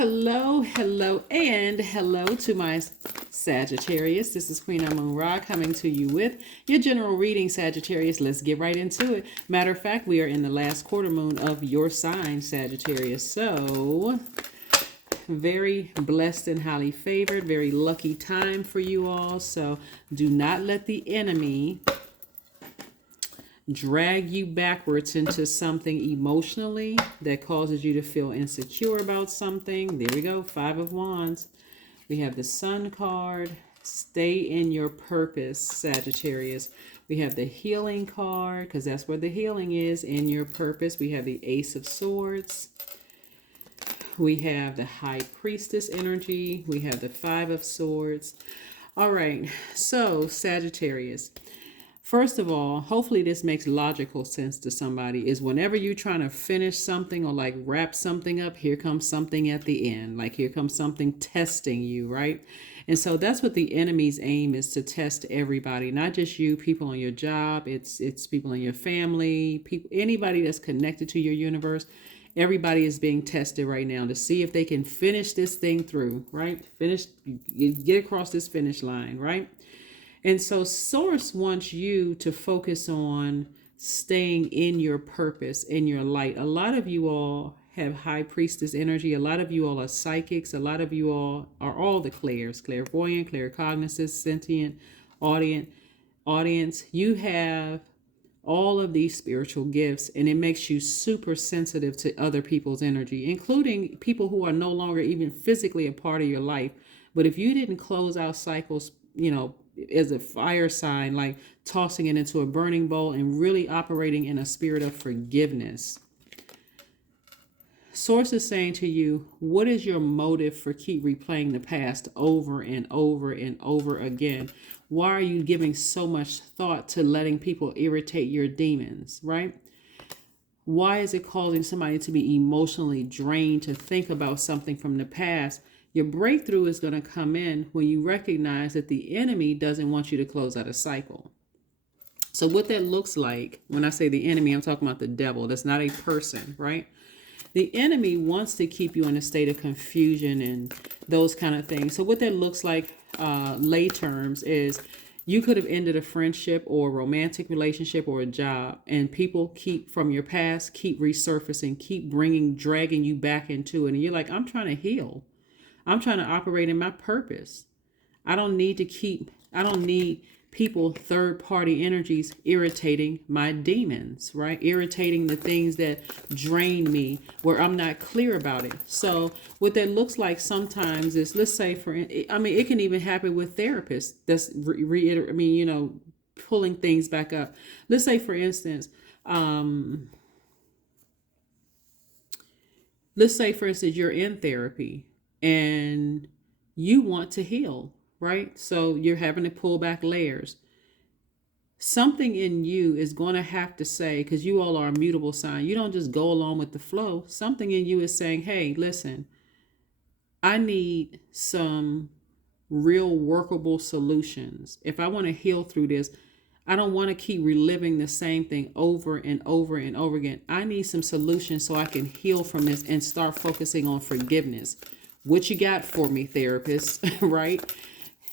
Hello, hello, and hello to my Sagittarius. This is Queen Moon Ra coming to you with your general reading, Sagittarius. Let's get right into it. Matter of fact, we are in the last quarter moon of your sign, Sagittarius. So, very blessed and highly favored, very lucky time for you all. So, do not let the enemy drag you backwards into something emotionally that causes you to feel insecure about something. There we go, Five of Wands. We have the Sun card. Stay in your purpose, Sagittarius. We have the Healing card, because that's where the healing is, in your purpose. We have the Ace of Swords. We have the High Priestess energy. We have the Five of Swords. All right, so Sagittarius. First of all, hopefully this makes logical sense to somebody, is whenever you're trying to finish something or like wrap something up, here comes something at the end. Like here comes something testing you, right? And so that's what the enemy's aim is, to test everybody, not just you, people on your job. It's people in your family, people, anybody that's connected to your universe. Everybody is being tested right now to see if they can finish this thing through, right? Get across this finish line, right? And so Source wants you to focus on staying in your purpose, in your light. A lot of you all have High Priestess energy. A lot of you all are psychics. A lot of you all are all the clairs, clairvoyant, claircognizant, sentient, audience. You have all of these spiritual gifts, and it makes you super sensitive to other people's energy, including people who are no longer even physically a part of your life. But if you didn't close out cycles, as a fire sign, like tossing it into a burning bowl and really operating in a spirit of forgiveness. Source is saying to you, what is your motive for keep replaying the past over and over and over again? Why are you giving so much thought to letting people irritate your demons, right? Why is it causing somebody to be emotionally drained to think about something from the past? Your breakthrough is going to come in when you recognize that the enemy doesn't want you to close out a cycle. So what that looks like, when I say the enemy, I'm talking about the devil. That's not a person, right? The enemy wants to keep you in a state of confusion and those kind of things. So what that looks like, lay terms, is you could have ended a friendship or a romantic relationship or a job, and people keep from your past, keep resurfacing, keep dragging you back into it. And you're like, I'm trying to heal. I'm trying to operate in my purpose. I don't need people, third-party energies irritating my demons, right? Irritating the things that drain me, where I'm not clear about it. So what that looks like sometimes is, let's say it can even happen with therapists that's pulling things back up. Let's say, for instance, you're in therapy and you want to heal, right? So you're having to pull back layers. Something in you is going to have to say, because you all are a mutable sign, you don't just go along with the flow. Something in you is saying, hey, listen, I need some real workable solutions. If I want to heal through this, I don't want to keep reliving the same thing over and over and over again. I need some solutions so I can heal from this and start focusing on forgiveness. What you got for me, therapist, right?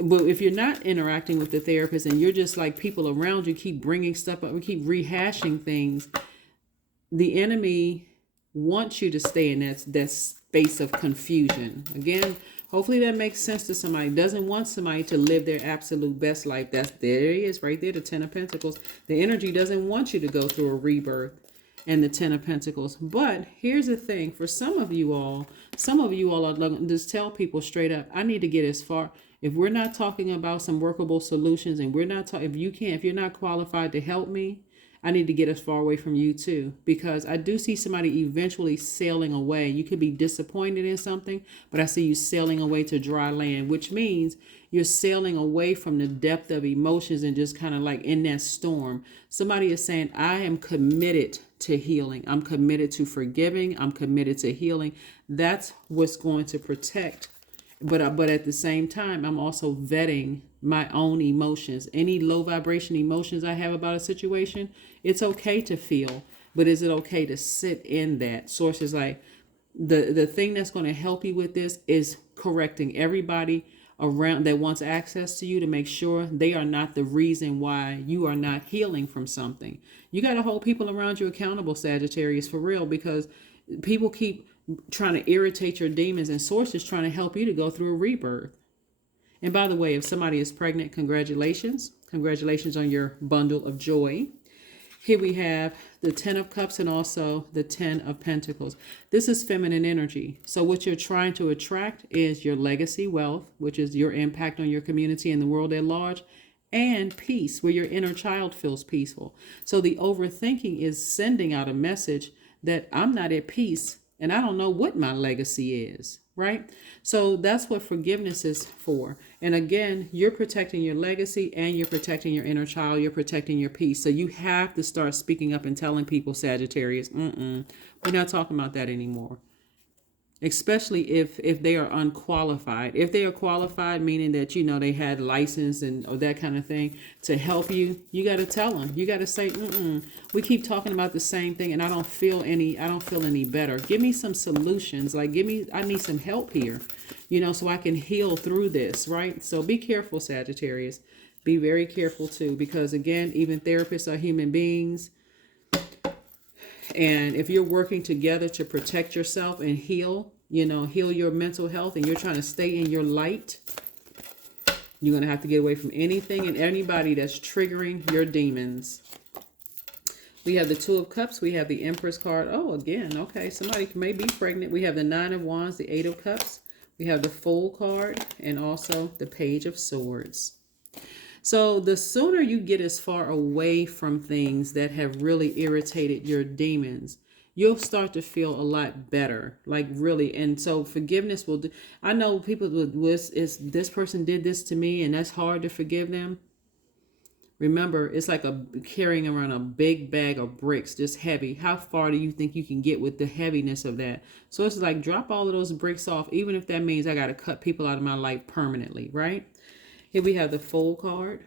But if you're not interacting with the therapist and you're just like, people around you keep bringing stuff up and keep rehashing things, the enemy wants you to stay in that space of confusion. Again, hopefully that makes sense to somebody. Doesn't want somebody to live their absolute best life. There it is right there, the Ten of Pentacles. The energy doesn't want you to go through a rebirth. And the Ten of Pentacles. But here's the thing, for some of you all are just tell people straight up, I need to get as far. If we're not talking about some workable solutions, and if you're not qualified to help me, I need to get as far away from you too, because I do see somebody eventually sailing away. You could be disappointed in something, but I see you sailing away to dry land, which means you're sailing away from the depth of emotions and just kind of like in that storm. Somebody is saying, I am committed to healing. I'm committed to forgiving. I'm committed to healing. That's what's going to protect. But at the same time, I'm also vetting my own emotions. Any low vibration emotions I have about a situation, it's okay to feel, but is it okay to sit in that? Source is like, The thing that's going to help you with this is correcting everybody around that wants access to you, to make sure they are not the reason why you are not healing from something. You got to hold people around you accountable, Sagittarius, for real, because people keep trying to irritate your demons, and source is trying to help you to go through a rebirth. And by the way, if somebody is pregnant, congratulations. Congratulations on your bundle of joy. Here we have the 10 of Cups and also the 10 of Pentacles. This is feminine energy. So what you're trying to attract is your legacy wealth, which is your impact on your community and the world at large, and peace, where your inner child feels peaceful. So the overthinking is sending out a message that I'm not at peace and I don't know what my legacy is, right? So that's what forgiveness is for. And again, you're protecting your legacy and you're protecting your inner child. You're protecting your peace. So you have to start speaking up and telling people, Sagittarius, we're not talking about that anymore. Especially if they are unqualified. If they are qualified, meaning that, you know, they had license and or that kind of thing to help you, you got to tell them. You got to say, we keep talking about the same thing and I don't feel any better. Give me some solutions. Like, I need some help here, you know, so I can heal through this, right? So be careful, Sagittarius. Be very careful too, because again, even therapists are human beings. And if you're working together to protect yourself and heal, you know, heal your mental health, and you're trying to stay in your light, you're going to have to get away from anything and anybody that's triggering your demons. We have the 2 of Cups. We have the Empress card. Oh, again, okay. Somebody may be pregnant. We have the 9 of Wands, the 8 of Cups. We have the Fool card and also the Page of Swords. So the sooner you get as far away from things that have really irritated your demons, you'll start to feel a lot better, like really. And so forgiveness will do. I know people with this person did this to me and that's hard to forgive them. Remember, it's like carrying around a big bag of bricks, just heavy. How far do you think you can get with the heaviness of that? So it's like, drop all of those bricks off, even if that means I got to cut people out of my life permanently, right? Here we have the Fool card.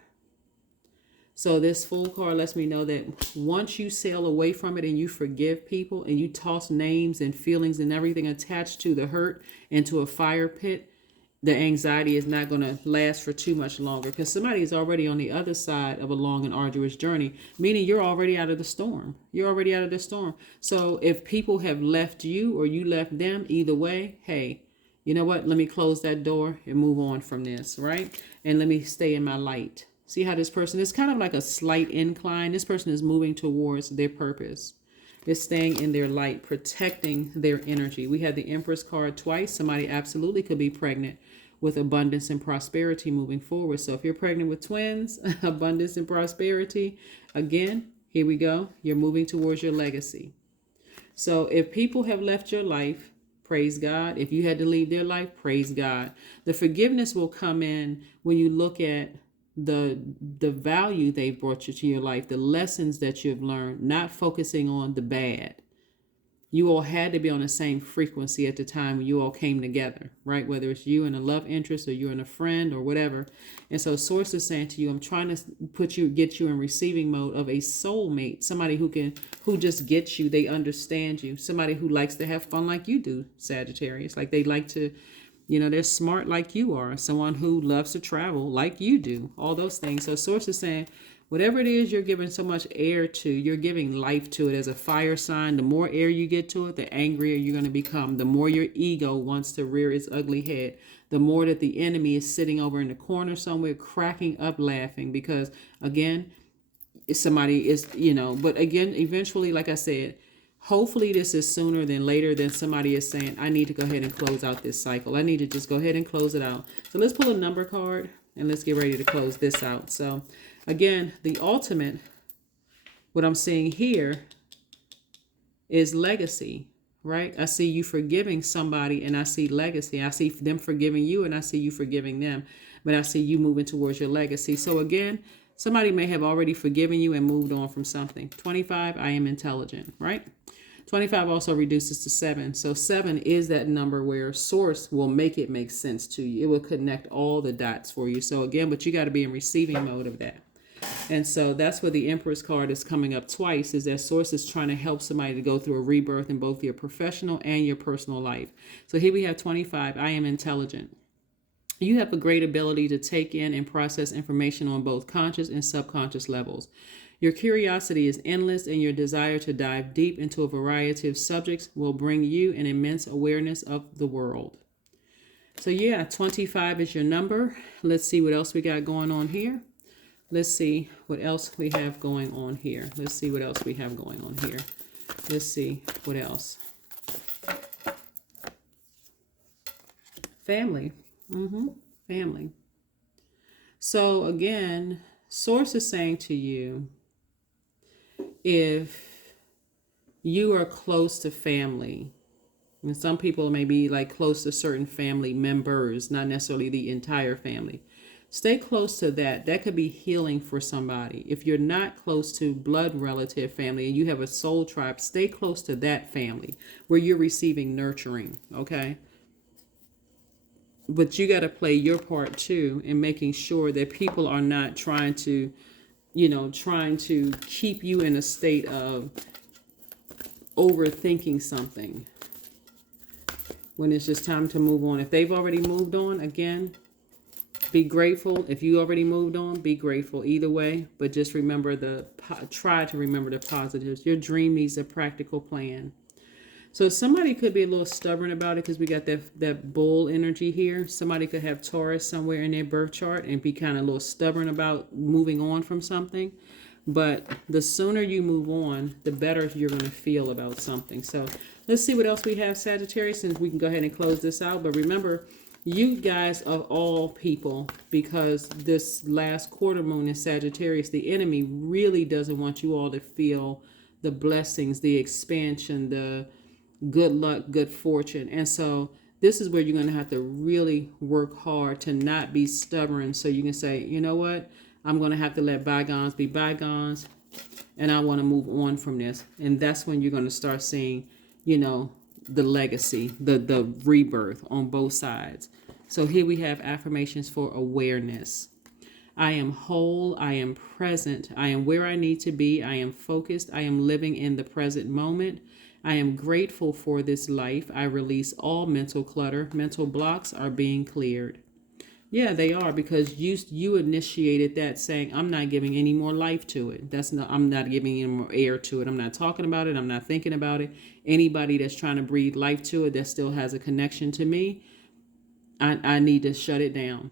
So this Fool card lets me know that once you sail away from it and you forgive people and you toss names and feelings and everything attached to the hurt into a fire pit, the anxiety is not going to last for too much longer, because somebody is already on the other side of a long and arduous journey, meaning you're already out of the storm. You're already out of the storm. So if people have left you or you left them, either way, hey, you know what? Let me close that door and move on from this, right? And let me stay in my light. See how this person is kind of like a slight incline. This person is moving towards their purpose. They're staying in their light, protecting their energy. We have the Empress card twice. Somebody absolutely could be pregnant with abundance and prosperity moving forward. So if you're pregnant with twins, abundance and prosperity, again, here we go. You're moving towards your legacy. So if people have left your life, praise God. If you had to leave their life, praise God. The forgiveness will come in when you look at the value they brought you to your life, the lessons that you've learned, not focusing on the bad. You all had to be on the same frequency at the time when you all came together, right? Whether it's you and a love interest or you and a friend or whatever. And so source is saying to you, I'm trying to get you in receiving mode of a soulmate, somebody who just gets you, they understand you, somebody who likes to have fun like you do, Sagittarius. Like they like to, you know, they're smart like you are, someone who loves to travel like you do, all those things. So source is saying, whatever it is you're giving so much air to, you're giving life to it as a fire sign. The more air you get to it, the angrier you're going to become. The more your ego wants to rear its ugly head. The more that the enemy is sitting over in the corner somewhere, cracking up laughing. Because, again, somebody is, you know, but again, eventually, like I said, hopefully this is sooner than later than somebody is saying, I need to go ahead and close out this cycle. I need to just go ahead and close it out. So let's pull a number card and let's get ready to close this out. So again, the ultimate, what I'm seeing here is legacy, right? I see you forgiving somebody and I see legacy. I see them forgiving you and I see you forgiving them, but I see you moving towards your legacy. So again, somebody may have already forgiven you and moved on from something. 25, I am intelligent, right? 25 also reduces to 7. So 7 is that number where source will make it make sense to you. It will connect all the dots for you. So again, but you got to be in receiving mode of that. And so that's where the Empress card is coming up twice, is that Source is trying to help somebody to go through a rebirth in both your professional and your personal life. So here we have 25. I am intelligent. You have a great ability to take in and process information on both conscious and subconscious levels. Your curiosity is endless, and your desire to dive deep into a variety of subjects will bring you an immense awareness of the world. So yeah, 25 is your number. Let's see what else we got going on here. Let's see what else we have going on here. Let's see what else we have going on here. Let's see what else. Family. Family. So again, Source is saying to you, if you are close to family, and some people may be like close to certain family members, not necessarily the entire family, stay close to that. That could be healing for somebody. If you're not close to blood relative family and you have a soul tribe, stay close to that family where you're receiving nurturing, okay? But you got to play your part too in making sure that people are not trying to keep you in a state of overthinking something when it's just time to move on. If they've already moved on, again, be grateful. If you already moved on, be grateful either way. But just remember try to remember the positives. Your dream needs a practical plan. So somebody could be a little stubborn about it because we got that bull energy here. Somebody could have Taurus somewhere in their birth chart and be kind of a little stubborn about moving on from something. But the sooner you move on, the better you're going to feel about something. So let's see what else we have, Sagittarius, and we can go ahead and close this out. But remember, you guys of all people, because this last quarter moon in Sagittarius, the enemy really doesn't want you all to feel the blessings, the expansion, the good luck, good fortune. And so this is where you're going to have to really work hard to not be stubborn. So you can say, you know what? I'm going to have to let bygones be bygones. And I want to move on from this. And that's when you're going to start seeing, the legacy, the rebirth on both sides. So here we have affirmations for awareness. I am whole. I am present. I am where I need to be. I am focused. I am living in the present moment. I am grateful for this life. I release all mental clutter. Mental blocks are being cleared. Yeah, they are, because you initiated that, saying, I'm not giving any more life to it. I'm not giving any more air to it. I'm not talking about it. I'm not thinking about it. Anybody that's trying to breathe life to it that still has a connection to me, I need to shut it down.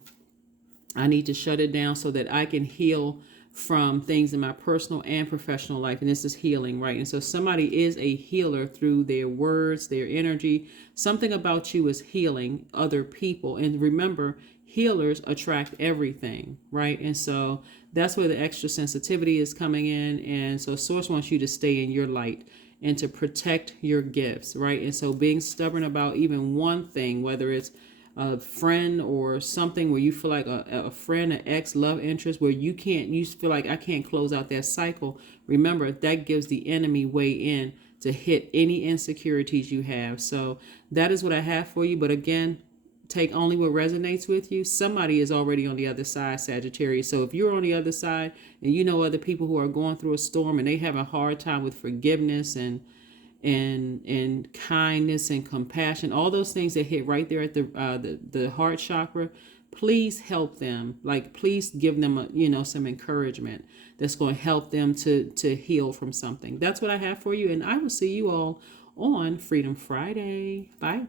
I need to shut it down so that I can heal from things in my personal and professional life. And this is healing, right? And so somebody is a healer through their words, their energy. Something about you is healing other people. And remember, healers attract everything, right? And so that's where the extra sensitivity is coming in. And so Source wants you to stay in your light and to protect your gifts, right? And so being stubborn about even one thing, whether it's a friend or something where you feel like a friend, an ex, love interest, where you feel like I can't close out that cycle. Remember, that gives the enemy way in to hit any insecurities you have. So that is what I have for you. But again, take only what resonates with you. Somebody is already on the other side, Sagittarius. So if you're on the other side and you know other people who are going through a storm and they have a hard time with forgiveness and kindness and compassion, all those things that hit right there at the heart chakra, please help them. Like, please give them some encouragement that's going to help them to heal from something. That's what I have for you, and I will see you all on Freedom Friday. Bye.